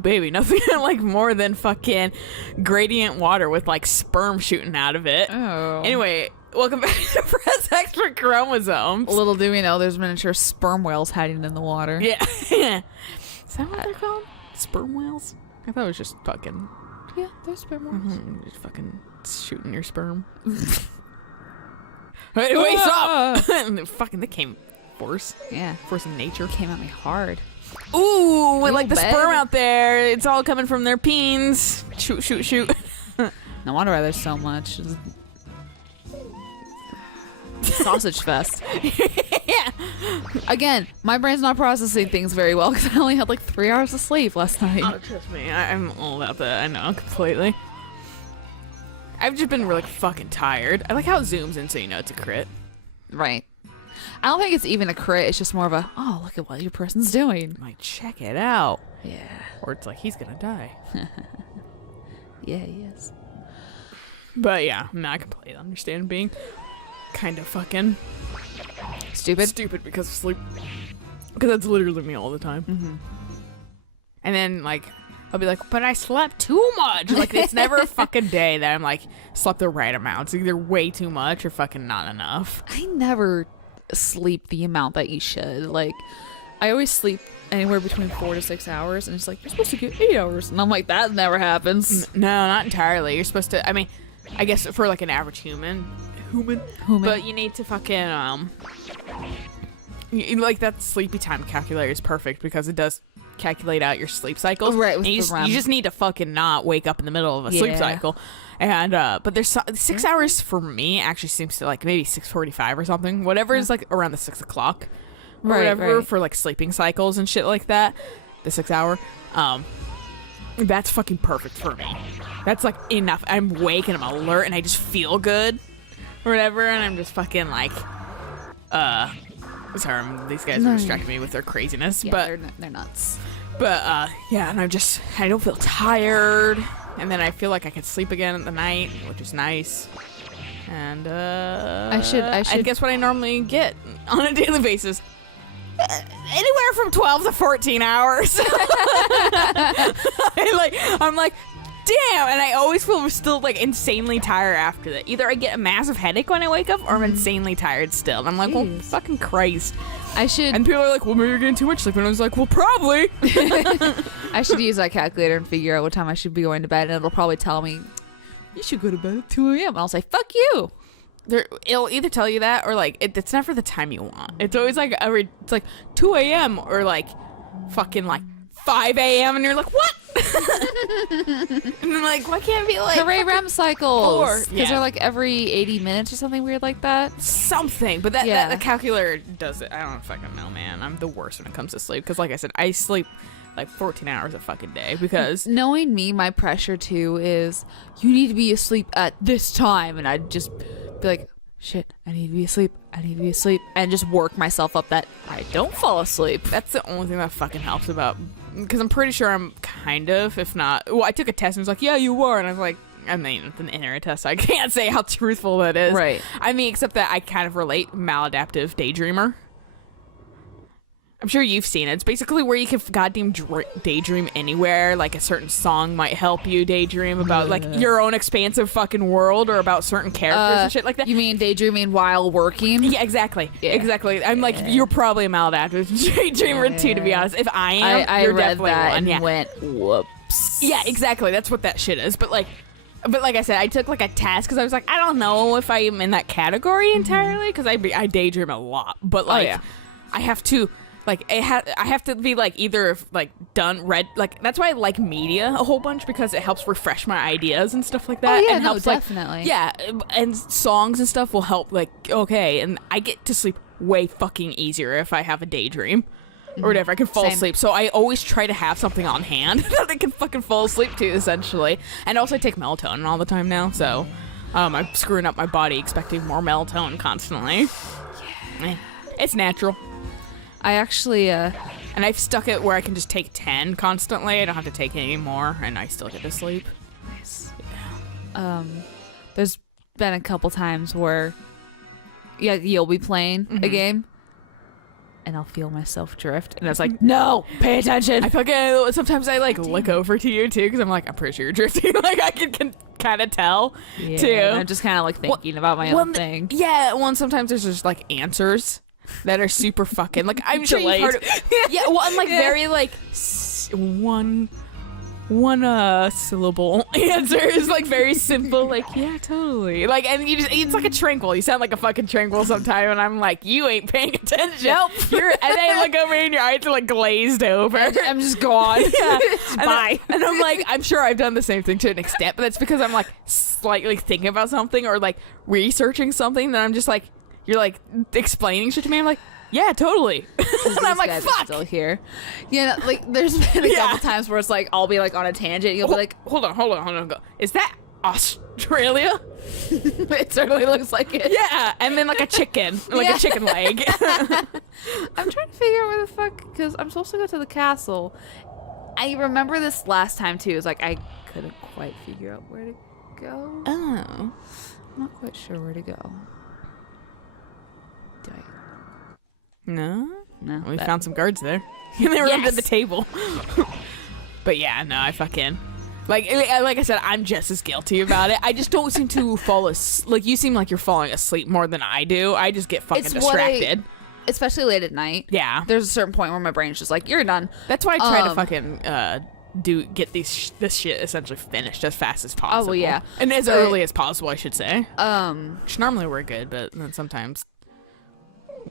baby, nothing like more than fucking gradient water with like sperm shooting out of it. Oh. Anyway, welcome back to Press Extra Chromosomes. Little do we know, there's miniature sperm whales hiding in the water. Yeah. Is that what they're called? Sperm whales? I thought it was just fucking... Yeah, there's sperm whales. Just fucking shooting your sperm. Wait, stop! Fucking, that came force. Yeah. Force of nature. Came at me hard. Ooh, with like the bad. sperm out there. It's all coming from their peens. Shoot, shoot, shoot. No wonder why there's so much. Sausage fest. Yeah. Again, my brain's not processing things very well because I only had like 3 hours of sleep last night. Oh, trust me. I'm all about that. I know, completely. I've just been really fucking tired. I like how it zooms in so you know it's a crit. Right. I don't think it's even a crit. It's just more of a, oh, look at what your person's doing. Like, check it out. Yeah. Or it's like, he's gonna die. Yeah, he is. But yeah, I completely understand being kind of fucking Stupid? because of sleep. Because that's literally me all the time. Mm-hmm. And then, like, I'll be like, but I slept too much. Like, it's never a fucking day that I'm like, slept the right amount. It's either way too much or fucking not enough. I never sleep the amount that you should. Like, I always sleep anywhere between 4 to 6 hours, and it's like, you're supposed to get 8 hours. And I'm like, that never happens. No, not entirely. You're supposed to, I mean, I guess for like an average human. But you need to fucking, like that sleepy time calculator is perfect because it does calculate out your sleep cycles. Right, with you the REM. just need to fucking not wake up in the middle of a sleep cycle. And but there's 6 hours for me actually seems to like maybe 6:45 or something. Whatever is like around the 6 o'clock or whatever for like sleeping cycles and shit like that. The 6 hour. That's fucking perfect for me. That's like enough. I'm awake and I'm alert and I just feel good or whatever, and I'm just fucking like sorry, these guys are distracting me with their craziness. Yeah, but they're nuts. But yeah, and I don't feel tired, and then I feel like I can sleep again at the night, which is nice. And I should and guess what I normally get on a daily basis? Anywhere from 12 to 14 hours. I'm like, damn, and I always feel still like insanely tired after that. Either I get a massive headache when I wake up, or I'm insanely tired still. And I'm like, well, fucking Christ. I should. And people are like, well, maybe you're getting too much sleep. And I was like, well, probably. I should use that calculator and figure out what time I should be going to bed, and it'll probably tell me, you should go to bed at 2 a.m. And I'll say, fuck you. It'll either tell you that or like it's never the time you want. It's always like it's like 2 a.m. or like fucking like 5 a.m. and you're like, what? And then like, why can't it be like Hooray REM cycles. Because yeah. they're like every 80 minutes or something weird like that. Something, but that the calculator does it. I don't fucking know, man. I'm the worst when it comes to sleep because, like I said, I sleep like 14 hours a fucking day because knowing me, my pressure too is you need to be asleep at this time, and I'd just be like, shit, I need to be asleep, and just work myself up that I don't fall asleep. That's the only thing that fucking helps about, because I'm pretty sure I'm kind of, if not, well, I took a test and it was like, yeah, you were, and I was like, I mean, it's an internet test, so I can't say how truthful that is. Right. I mean, except that I kind of relate maladaptive daydreamer. I'm sure you've seen it. It's basically where you can goddamn daydream anywhere. Like a certain song might help you daydream about like your own expansive fucking world or about certain characters and shit like that. You mean daydreaming while working? Yeah, exactly. Yeah. Exactly. I'm like, you're probably a maladaptive daydreamer too, to be honest. If I am, I you're read definitely that one. and went, whoops. Yeah, exactly. That's what that shit is. But like I said, I took like a test because I was like, I don't know if I am in that category entirely because I daydream a lot. But like, I have to. Like I have to be like either like read like that's why I like media a whole bunch because it helps refresh my ideas and stuff like that. Oh yeah, and no, helps, definitely. Like, yeah, and songs and stuff will help. Like okay, and I get to sleep way fucking easier if I have a daydream or whatever. I can fall asleep. So I always try to have something on hand that I can fucking fall asleep to, essentially. And also I take melatonin all the time now, so I'm screwing up my body expecting more melatonin constantly. Yeah, it's natural. I actually, and I've stuck it where I can just take 10 constantly. I don't have to take any more, and I still get to sleep. Nice. Yeah. There's been a couple times where, you'll be playing a game, and I'll feel myself drift, and it's like, no, pay attention. I fucking sometimes I like look over to you too because I'm like, I'm pretty sure you're drifting. Like I can kind of tell too. I'm just kind of like thinking about my own thing. Yeah, well, and sometimes there's just like answers that are super fucking like I'm sure you've heard. Yeah, well, I'm like very like one syllable answers, like very simple, like yeah, totally, like, and you just, it's like a tranquil. You sound like a fucking tranquil sometime, and I'm like, you ain't paying attention. Nope. And then I look over and your eyes are like glazed over. I'm just gone. Yeah. Bye. And I'm like, I'm sure I've done the same thing to an extent, but that's because I'm like slightly thinking about something or like researching something that I'm just like, you're like explaining shit to me. I'm like, yeah, totally. And I'm like, fuck. Still here. Yeah, like there's been a couple times where it's like I'll be like on a tangent. You'll be like, hold on. Go. Is that Australia? It certainly looks like it. Yeah, and then like a chicken, like a chicken leg. I'm trying to figure out where the fuck, because I'm supposed to go to the castle. I remember this last time too. It's like I couldn't quite figure out where to go. Oh, I'm not quite sure where to go. Do I? No. We that- found some guards there. And they were under Yes. the table. But yeah, no, I fucking like I said, I'm just as guilty about it. I just don't seem to fall asleep. Like you seem like you're falling asleep more than I do. I just get fucking distracted. Especially late at night. Yeah. There's a certain point where my brain's just like, you're done. That's why I try to fucking get this shit essentially finished as fast as possible. well, yeah. And as early as possible, I should say. Um, Which normally we're good, but then sometimes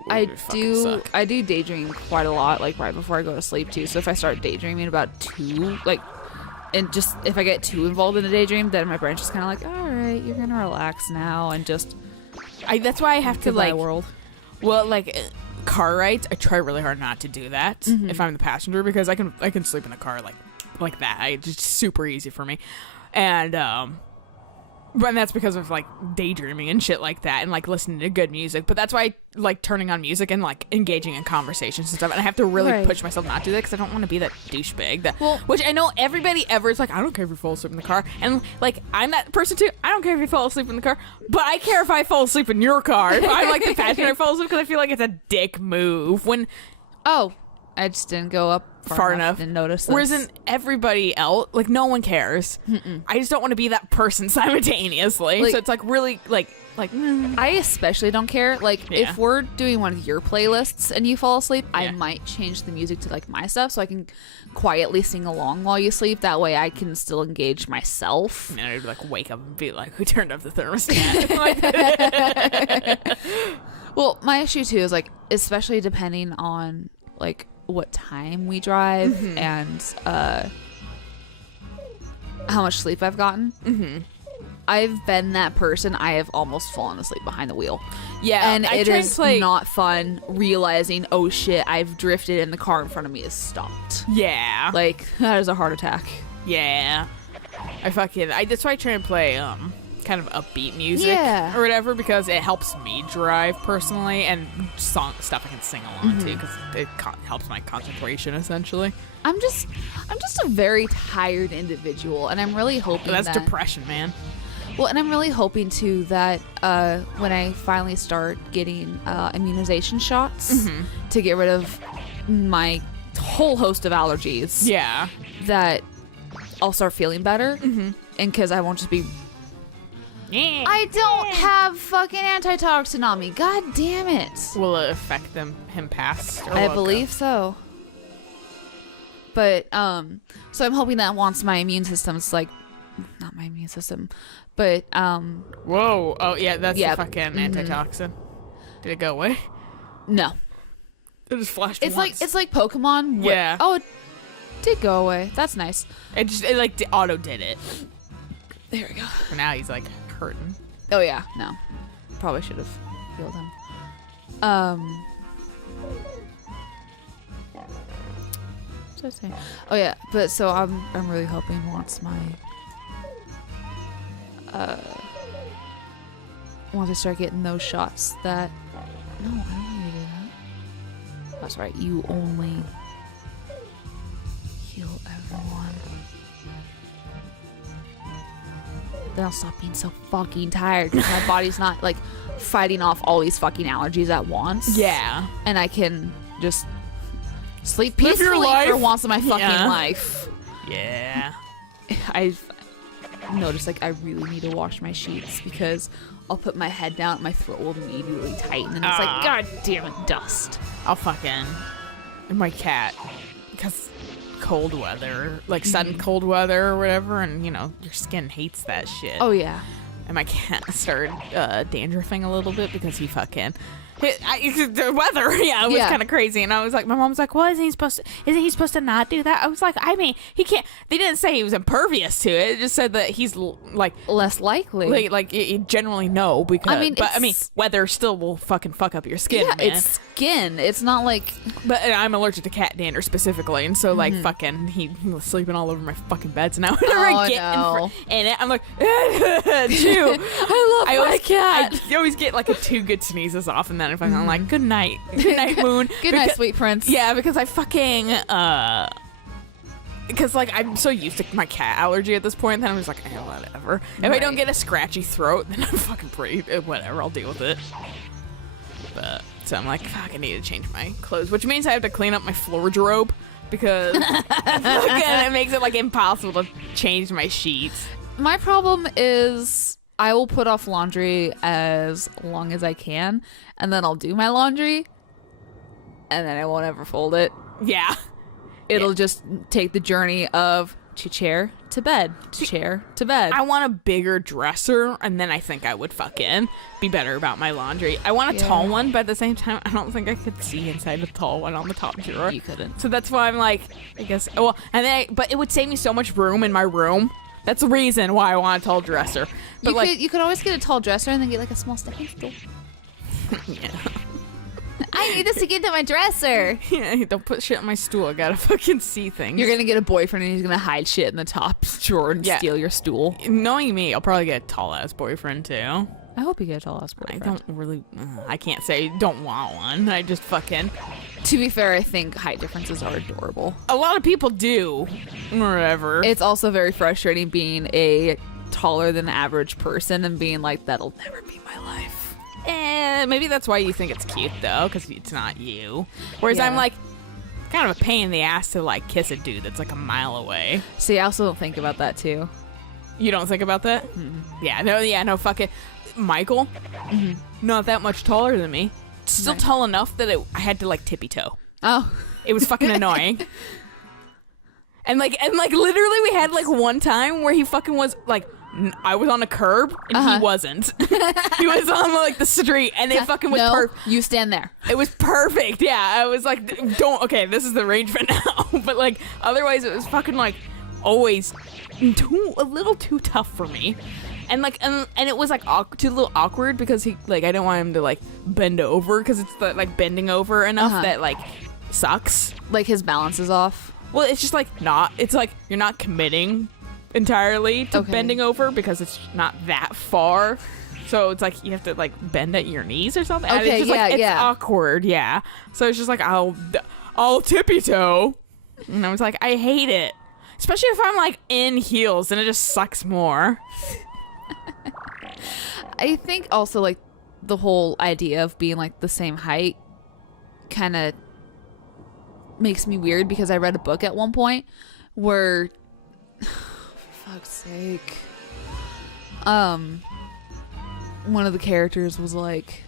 I fucking suck. do daydream quite a lot, like right before I go to sleep too. So if I start daydreaming about 2, like, and just if I get too involved in a daydream, then my brain's just kind of like, all right, you're gonna relax now and just. That's why I have to goodbye like. world. Well, like car rides, I try really hard not to do that if I'm the passenger because I can sleep in the car like that. It's just super easy for me, and but that's because of like daydreaming and shit like that, and like listening to good music. But that's why I like turning on music and like engaging in conversations and stuff. And I have to really push myself not to do that because I don't want to be that douchebag. Which I know everybody ever is like, I don't care if you fall asleep in the car, and like I'm that person too. I don't care if you fall asleep in the car, but I care if I fall asleep in your car. If I'm like the passenger, I fall asleep because I feel like it's a dick move when. Oh, I just didn't go up far enough. Didn't notice this. Whereas in everybody else, like no one cares. I just don't want to be that person simultaneously. Like, so it's like really like. I especially don't care. Like if we're doing one of your playlists and you fall asleep, I might change the music to like my stuff so I can quietly sing along while you sleep. That way I can still engage myself. And I'd like wake up and be like, who turned off the thermostat? Well, my issue too is like, especially depending on like what time we drive and how much sleep I've gotten. I've been that person. I have almost fallen asleep behind the wheel. Yeah, and it is not fun realizing, oh shit, I've drifted and the car in front of me is stopped. Yeah. Like, that is a heart attack. Yeah. That's why I try and play kind of upbeat music or whatever because it helps me drive personally, and stuff I can sing along to because it helps my concentration essentially. I'm just a very tired individual, and I'm really hoping that's depression, man. Well, and I'm really hoping too that when I finally start getting immunization shots to get rid of my whole host of allergies, that I'll start feeling better, and because I won't just be. I don't have fucking antitoxin on me. God damn it! Will it affect him past? I believe so. But so I'm hoping that once my immune system's like, not my immune system, but whoa! Oh yeah, that's the fucking antitoxin. Did it go away? No. It just flashed. It's once. it's like Pokemon. Yeah. Oh, it did go away. That's nice. It like auto did it. There we go. For now he's like hurting. Oh yeah, no. Probably should have healed him. What did I say? Oh yeah, but so I'm really hoping once my once I start getting those shots that no, I don't need to do that. That's right, you only heal everyone. Then I'll stop being so fucking tired because my body's not like fighting off all these fucking allergies at once. Yeah. And I can just sleep Live your peacefully life. for once in my fucking Yeah. life. Yeah. I've noticed like I really need to wash my sheets because I'll put my head down and my throat will immediately tighten and it's like, God damn it, dust. I'll fucking... And my cat, because cold weather, like sudden cold weather or whatever, and you know, your skin hates that shit. Oh yeah. And my cat started dandruffing a little bit because he fucking... the weather, yeah, it was kind of crazy, and I was like, my mom's like, well, isn't he supposed to not do that? I was like, I mean, he can't. They didn't say he was impervious to it. It just said that he's like less likely. like you generally know because. I mean, weather still will fucking fuck up your skin. Yeah, man. it's skin. It's not like. But I'm allergic to cat dander specifically, and so like fucking he was sleeping all over my fucking beds, and now whenever I get in it, I'm like, chew. I love my cat. I always get like a 2 good sneezes off, and then if I'm like, good night, moon, good night, sweet prince. Yeah, because I fucking because like I'm so used to my cat allergy at this point, then I'm just like, whatever. If I don't get a scratchy throat, then I'm fucking pretty whatever. I'll deal with it. But so I'm like, fuck, I need to change my clothes, which means I have to clean up my floor robe because it makes it like impossible to change my sheets. My problem is I will put off laundry as long as I can, and then I'll do my laundry, and then I won't ever fold it. Yeah. It'll just take the journey of chair to bed, chair to bed. I want a bigger dresser, and then I think I would fucking be better about my laundry. I want a tall one, but at the same time, I don't think I could see inside the tall one on the top drawer. You couldn't. So that's why I'm like, I guess, well, and then but it would save me so much room in my room. That's the reason why I want a tall dresser. But you could always get a tall dresser and then get like a small stepping stool. Yeah. I need this to get to my dresser. Yeah, don't put shit on my stool. I gotta fucking see things. You're gonna get a boyfriend and he's gonna hide shit in the top drawer and steal your stool. Knowing me, I'll probably get a tall ass boyfriend too. I hope you get a tall ass boyfriend. I don't really. I can't say don't want one. I just fucking. To be fair, I think height differences are adorable. A lot of people do. Whatever. It's also very frustrating being a taller than average person and being like, that'll never be my life. Maybe that's why you think it's cute though, because it's not you. Whereas I'm like, kind of a pain in the ass to like kiss a dude that's like a mile away. See, I also don't think about that too. You don't think about that? Mm-hmm. No, fuck it. Michael, not that much taller than me. Still tall enough that I had to like tippy toe. Oh, it was fucking annoying. And like literally we had like one time where he fucking was like, I was on a curb and he wasn't. He was on like the street and it fucking was perfect. You stand there. It was perfect. Yeah, I was like, okay, this is the arrangement now. But like otherwise it was fucking like always a little too tough for me. And like and it was like a little awkward because he like I didn't want him to like bend over because it's the, like bending over enough that like sucks. Like his balance is off. Well, it's just like it's like you're not committing entirely to bending over because it's not that far. So it's like you have to like bend at your knees or something. Okay, and it's just, it's awkward, yeah. So it's just like I'll tippy toe. And I was like, I hate it. Especially if I'm like in heels, then it just sucks more. I think also like the whole idea of being like the same height kind of makes me weird because I read a book at one point where for fuck's sake one of the characters was like,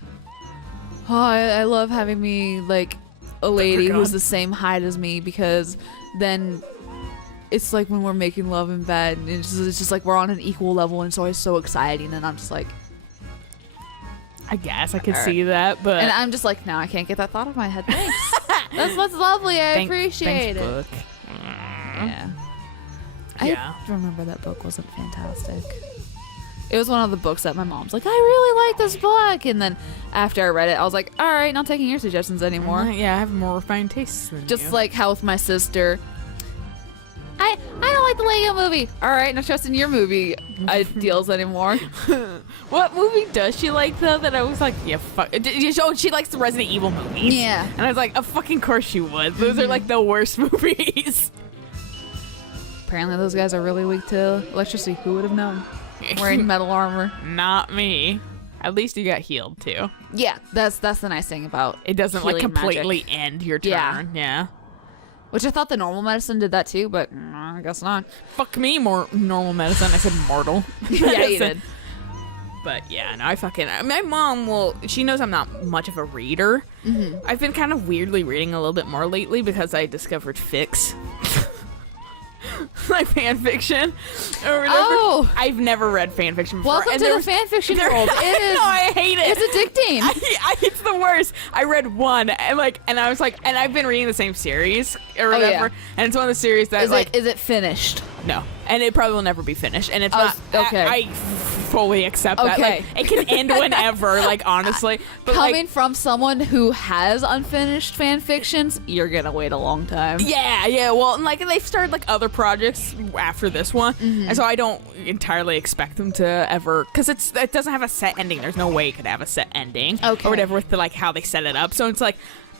oh, I love having me like a lady who's the same height as me because then it's like when we're making love in bed and it's just like we're on an equal level and it's always so exciting and I'm just like, I guess I could see that, but and I'm just like, no, I can't get that thought out of my head. Thanks. That's lovely. I appreciate it. Book. Yeah. I remember that book wasn't fantastic. It was one of the books that my mom's like, I really like this book, and then after I read it, I was like, all right, not taking your suggestions anymore. Yeah, I have more refined tastes than just you. like how with my sister, I don't like the Lego movie. All right, not trusting your movie ideals anymore. What movie does she like though? That I was like, yeah, fuck. Oh, she likes the Resident Evil movies. Yeah, and I was like, of fucking course she would. Those are like the worst movies. Apparently, those guys are really weak to electricity. Who would have known? Wearing metal armor. Not me. At least you got healed too. Yeah, that's the nice thing about it. Doesn't like healing completely magic. end your turn. Yeah. Which I thought the normal medicine did that too, but I guess not. Fuck me, more normal medicine. I said mortal. Yeah, you did. But yeah, no, my mom she knows I'm not much of a reader. Mm-hmm. I've been kind of weirdly reading a little bit more lately because I discovered fics. Like fan fiction or whatever. Oh, I've never read fan fiction before. Welcome to the fan fiction world. It is. No, I hate it. It's addicting. It's the worst. I read one and I was like, and I've been reading the same series or whatever, and it's one of the series that is it finished? No, and it probably will never be finished, and it's not. Okay, I fully accept that. Like, it can end whenever. Like honestly, but coming from someone who has unfinished fan fictions, you're gonna wait a long time. Yeah. Well, and like they've started like other projects after this one, and so I don't entirely expect them to ever, because it doesn't have a set ending. There's no way it could have a set ending, or whatever with like how they set it up. So it's like.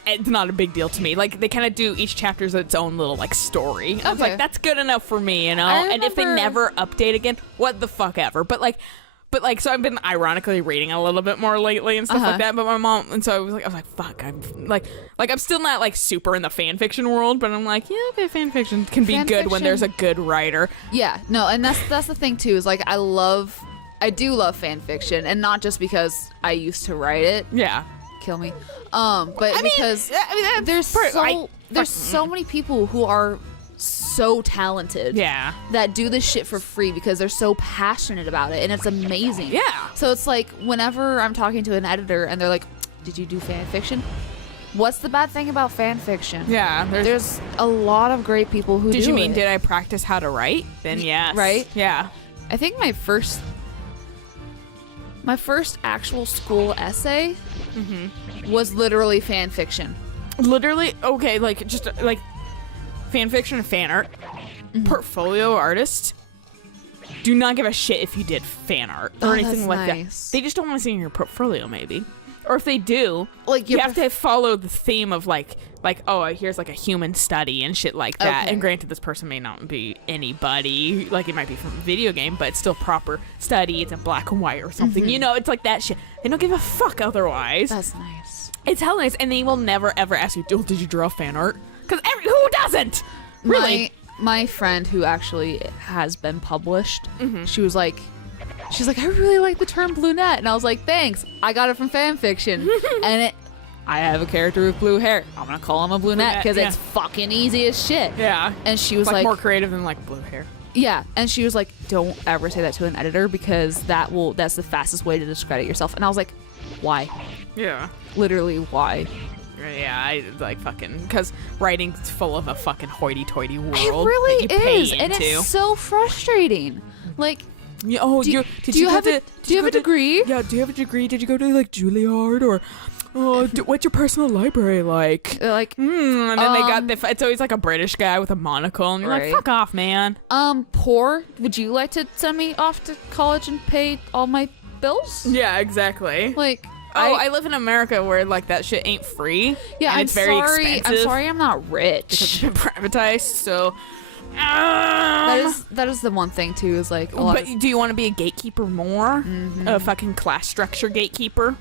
It's not a big deal to me. Like, they kind of do each chapter's its own little, like, story. Okay. I was like, that's good enough for me, you know? And if they never update again, what the fuck ever. But so I've been ironically reading a little bit more lately and stuff like that. But my mom, and so I was like, fuck, I'm like I'm still not, like, super in the fan fiction world, but I'm like, yeah, okay, fan fiction can be good when there's a good writer. Yeah, no, and that's the thing, too, is, like, I do love fan fiction, and not just because I used to write it. Yeah. Kill me, because there's so many people who are so talented, that do this shit for free because they're so passionate about it, and it's amazing. Yeah. So it's like whenever I'm talking to an editor and they're like, "Did you do fan fiction?" What's the bad thing about fan fiction? Yeah, there's a lot of great people who do it. Did you mean did I practice how to write? Then yes. Right? Yeah. I think my first actual school essay was literally fan fiction. Literally? Okay, like, just, like, fan fiction and fan art. Portfolio artist. Do not give a shit if you did fan art or anything like that. They just don't want to see in your portfolio, maybe. Or if they do, like, you have to follow the theme of, like, oh, here's, like, a human study and shit like that. Okay. And granted, this person may not be anybody. Like, it might be from a video game, but it's still proper study. It's in black and white or something. You know, it's like that shit. They don't give a fuck otherwise. That's nice. It's hella nice. And they will never, ever ask you, oh, did you draw fan art? Because who doesn't? Really? My friend who actually has been published, she's like, I really like the term brunette, and I was like, thanks. I got it from fan fiction, and I have a character with blue hair. I'm gonna call him a brunette because it's fucking easy as shit. Yeah. And she was like more creative than like blue hair. Yeah, and she was like, don't ever say that to an editor because that's the fastest way to discredit yourself. And I was like, why? Yeah. Literally, why? Yeah, I like fucking, because writing's full of a fucking hoity-toity world. It really that you pay is, into. and it's so frustrating. Like, do you have a degree? Yeah, do you have a degree? Did you go to like Juilliard or? What's your personal library like? Like, and then they got it's always like a British guy with a monocle, and you're like, fuck off, man. Poor. Would you like to send me off to college and pay all my bills? Yeah, exactly. Like. I live in America where like that shit ain't free. Yeah, and it's very expensive. I'm sorry, I'm not rich because it's been privatized. So that is the one thing too. Is like, but do you want to be a gatekeeper more? A fucking class structure gatekeeper.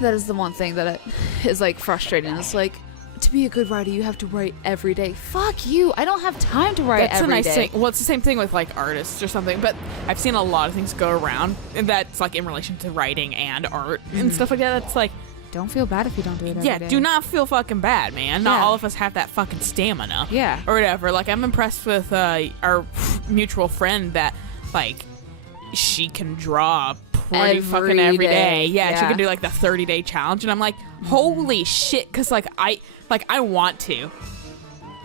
That is the one thing that is like frustrating. It's like, to be a good writer, you have to write every day. Fuck you. I don't have time to write every day. That's a nice thing. Well, it's the same thing with like artists or something, but I've seen a lot of things go around and that's like in relation to writing and art and stuff like that. That's like, don't feel bad if you don't do it every day. Yeah, do not feel fucking bad, man. Not all of us have that fucking stamina. Yeah. Or whatever. Like, I'm impressed with our mutual friend that, like, she can draw pretty fucking every day. Yeah, she can do like the 30-day challenge, and I'm like, holy shit, because like I want to.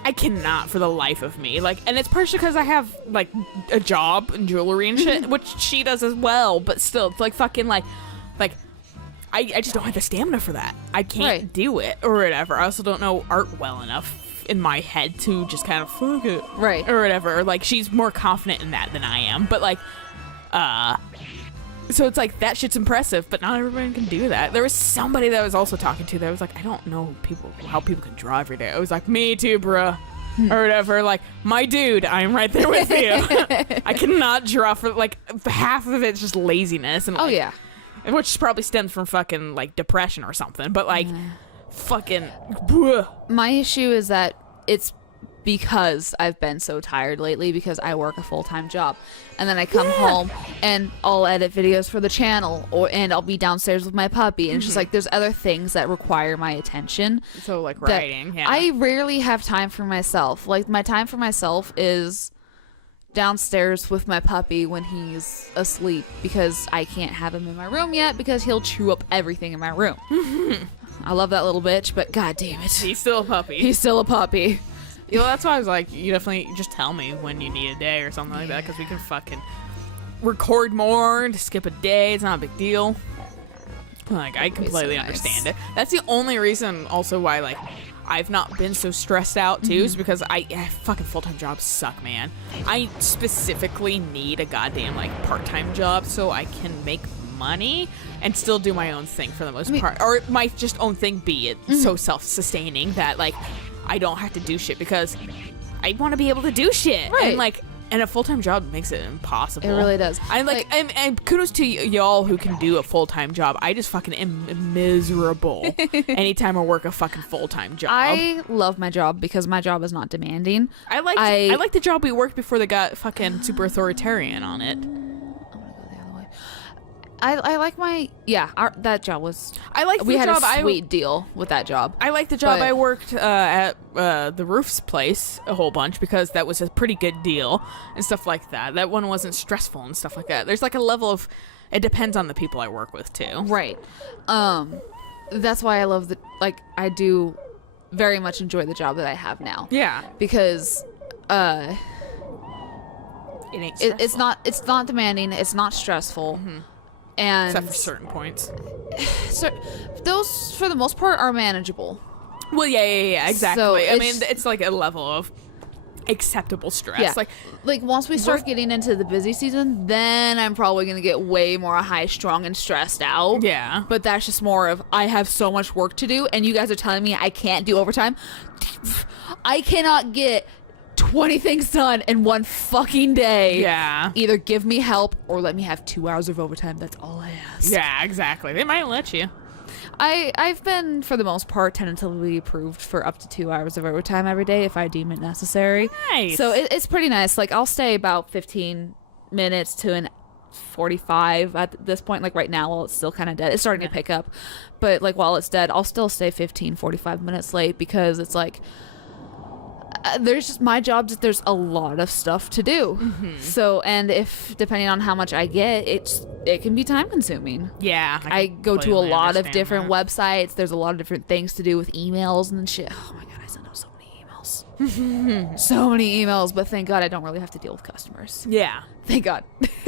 I cannot for the life of me. Like, and it's partially because I have like a job and jewelry and shit, which she does as well. But still, it's like fucking like I just don't have the stamina for that. I can't do it or whatever. I also don't know art well enough in my head to just kind of fuck it, or whatever. Or, like, she's more confident in that than I am. But like, so it's like that shit's impressive, but not everybody can do that. There was somebody that I was also talking to that was like, I don't know how people can draw every day. I was like, me too, bruh. Or whatever. Like, my dude, I'm right there with you. I cannot draw for like half of it's just laziness and like, which probably stems from fucking like depression or something. But like, fucking. Bleh. My issue is that it's because I've been so tired lately because I work a full-time job, and then I come home and I'll edit videos for the channel, and I'll be downstairs with my puppy, and it's just like there's other things that require my attention. So like writing, yeah. I rarely have time for myself. Like my time for myself is downstairs with my puppy when he's asleep, because I can't have him in my room yet because he'll chew up everything in my room. I love that little bitch, but god damn it, He's still a puppy. he's still a puppy. You know, that's why I was like, you definitely just tell me when you need a day or something like that, because we can fucking record more and skip a day. It's not a big deal. Like, I completely understand it. That's the only reason also why, like, I've not been so stressed out too, is because fucking full-time jobs suck, man. I specifically need a goddamn like part-time job so I can make money and still do my own thing for the most part, or my just own thing be it so self-sustaining that like I don't have to do shit, because I want to be able to do shit. Right. And like, and a full-time job makes it impossible. It really does. I like and kudos to y'all who can do a full-time job. I just fucking am miserable anytime I work a fucking full-time job. I love my job because my job is not demanding. I like the job we worked before they got fucking super authoritarian on it. I like my that job was. I like we the had job. a sweet deal with that job. I like the job. But- I worked at the roof's place a whole bunch because that was a pretty good deal and stuff like that. That one wasn't stressful and stuff like that. There's like a level of, it depends on the people I work with too. Right. That's why I love I do very much enjoy the job that I have now. Yeah. Because It ain't stressful. it's not demanding, it's not stressful. And Except for certain points. so those for the most part are manageable. Well, yeah, exactly. So I mean, it's like a level of acceptable stress. Yeah. Like once we start getting into the busy season, then I'm probably going to get way more high-strung and stressed out. Yeah. But that's just more of, I have so much work to do, and you guys are telling me I can't do overtime. I cannot get 20 things done in one fucking day. Yeah. Either give me help or let me have 2 hours of overtime. That's all I ask. Yeah, exactly. They might let you. I've been, for the most part, tentatively approved for up to 2 hours of overtime every day if I deem it necessary. Nice. So it's pretty nice. Like, I'll stay about 15 minutes to an 45 at this point. Like, right now, while it's still kind of dead. It's starting to pick up. But, like, while it's dead, I'll still stay 15, 45 minutes late because it's like, there's just my job that there's a lot of stuff to do. So, and if depending on how much I get, it can be time consuming. Yeah. I go to a lot of understand different that. websites. There's a lot of different things to do with emails and shit. Oh my god, I send out so many emails. So many emails, but thank god I don't really have to deal with customers. Yeah. Thank god.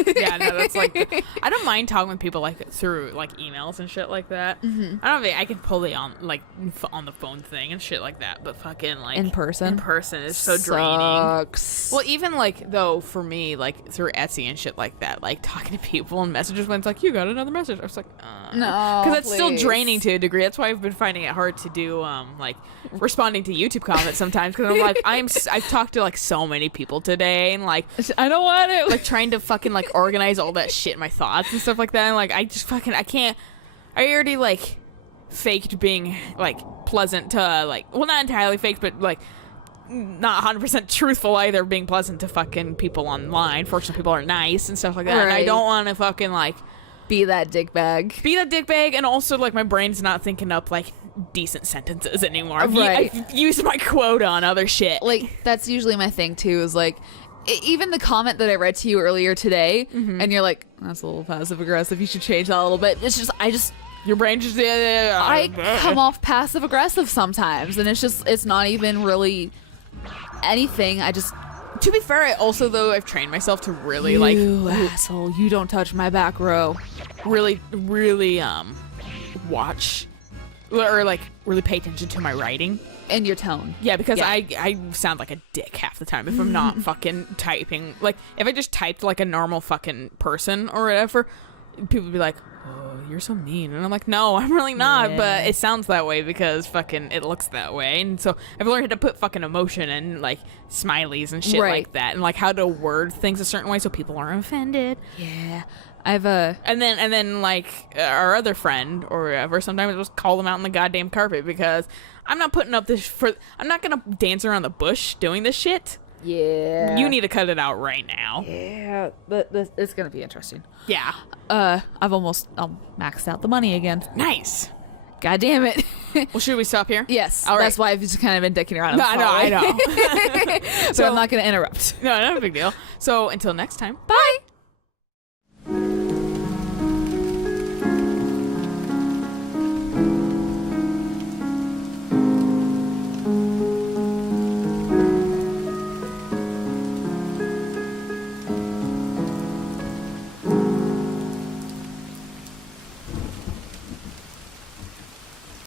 Yeah, no, that's like, I don't mind talking with people like through like emails and shit like that. I don't think I can pull the on the phone thing and shit like that, but fucking like In person is so draining. Sucks. Well, even like though for me, like through Etsy and shit like that, like talking to people and messages when it's like, you got another message, I was like, No, because it's still please. draining to a degree. That's why I've been finding it hard to do like responding to YouTube comments sometimes, because I'm like, I've talked to like so many people today, and like I don't want it. like trying to fucking like organize all that shit in my thoughts and stuff like that, and like I can't. I already like faked being like pleasant to like, well, not entirely faked, but like not 100% truthful either, being pleasant to fucking people online. Fortunately, people are nice and stuff like that, and I Right. don't want to fucking like be that dick bag. be that dick bag, and also like my brain's not thinking up like decent sentences anymore. Right. I've used my quota on other shit. Like, that's usually my thing too, is like, even the comment that I read to you earlier today, and you're like, that's a little passive aggressive, you should change that a little bit. It's just Your brain just I come off passive aggressive sometimes, and it's not even really anything. I just, to be fair, I also though I've trained myself to really you asshole, you don't touch my back row. really watch or like really pay attention to my writing. And your tone. Yeah, because Yeah. I sound like a dick half the time if I'm not fucking typing. Like, if I just typed like a normal fucking person or whatever, people would be like, oh, you're so mean. And I'm like, no, I'm really not. Yeah. But it sounds that way because fucking it looks that way. And so I've learned how to put fucking emotion and like smileys and shit Right. like that. And like how to word things a certain way so people aren't offended. Yeah. I've And then like our other friend or whatever, sometimes we'll just call them out on the goddamn carpet because I'm not putting up this I'm not gonna dance around the bush doing this shit. Yeah. You need to cut it out right now. Yeah, but it's gonna be interesting. Yeah. I've almost maxed out the money again. Nice. God damn it. Well, should we stop here? Yes. All right. That's why I've just kind of been dicking around. I know. So I'm not gonna interrupt. No, not a big deal. So until next time. Bye.